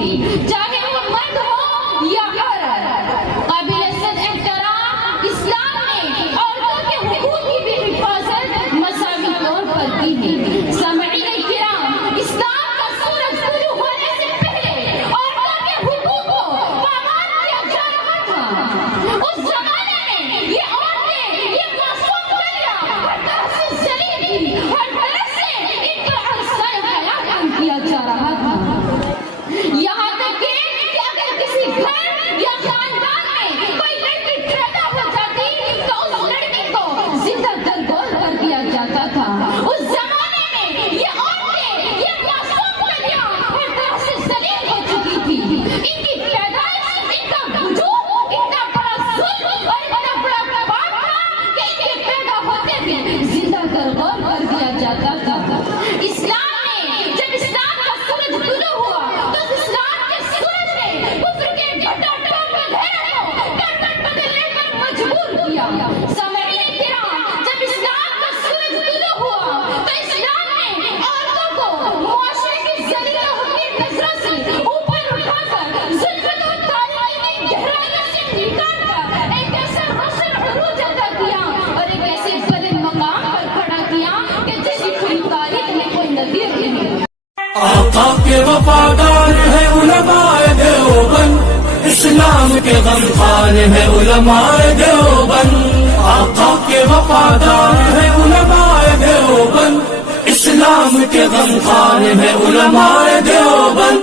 تھی، چاہے وہ مرد ہو یا عورت۔ قابل احترام اسلام نے عورتوں کے حقوق کی بھی حفاظت مساوی طور پر کی ہے۔ سامعین کرام، اسلام کا سورج طلوع ہونے سے پہلے عورتوں کے حقوق کو پامال کیا جا رہا تھا۔ اس زمانے میں یہ عورتیں، یہ معصوم کلیاں ہر طرح سے ذلیل تھی، ہر طرح سے ان پر عرصۂ حیات کیا جا رہا تھا۔ یہاں تک کہ اگر کسی گھر یا خاندان میں کوئی لڑکی پیدا ہو جاتی تو اس لڑکی کو زندہ درگور کر دیا جاتا تھا۔ اس زمانے میں یہ عورتیں، یہ معصوم کلیاں ہر طرح سے ذلیل ہو چکی تھی۔ ان کی پیدائش، ان کا وجود اتنا بڑا ظلم اور اتنا بڑا پاپ تھا کہ ان کے پیدا ہوتے بھی زندہ درگور کر دیا جاتا تھا۔ اسلام نے جب اسلام کا سورج طلوع ہوا تو اسلام کے سورج نے کفر کے ڈٹاٹوں اندھیرے کو کرکٹ بدلنے پر مجبور کیا۔ سامعین کرام، جب اسلام کا سورج طلوع ہوا تو اسلام نے عورتوں کو معاشرے کی ذلیل و حقیر نظروں سے اوپر اٹھا کر ظلمت و تاریکی کی گہرائیوں سے نکال کر ایک ایسا روشن عروج عطا کیا اور ایک ایسے بلند مقام پر کھڑا کیا کہ جس کی پوری تاریخ میں کوئی نظیر نہیں۔ آقا کے وفادار ہے علماء دیوبند، اسلام کے غمخوار ہے علماء دیوبند۔ آقا کے وفادار ہے علماء دیوبند، اسلام کے غمخوار ہے علماء دیوبند۔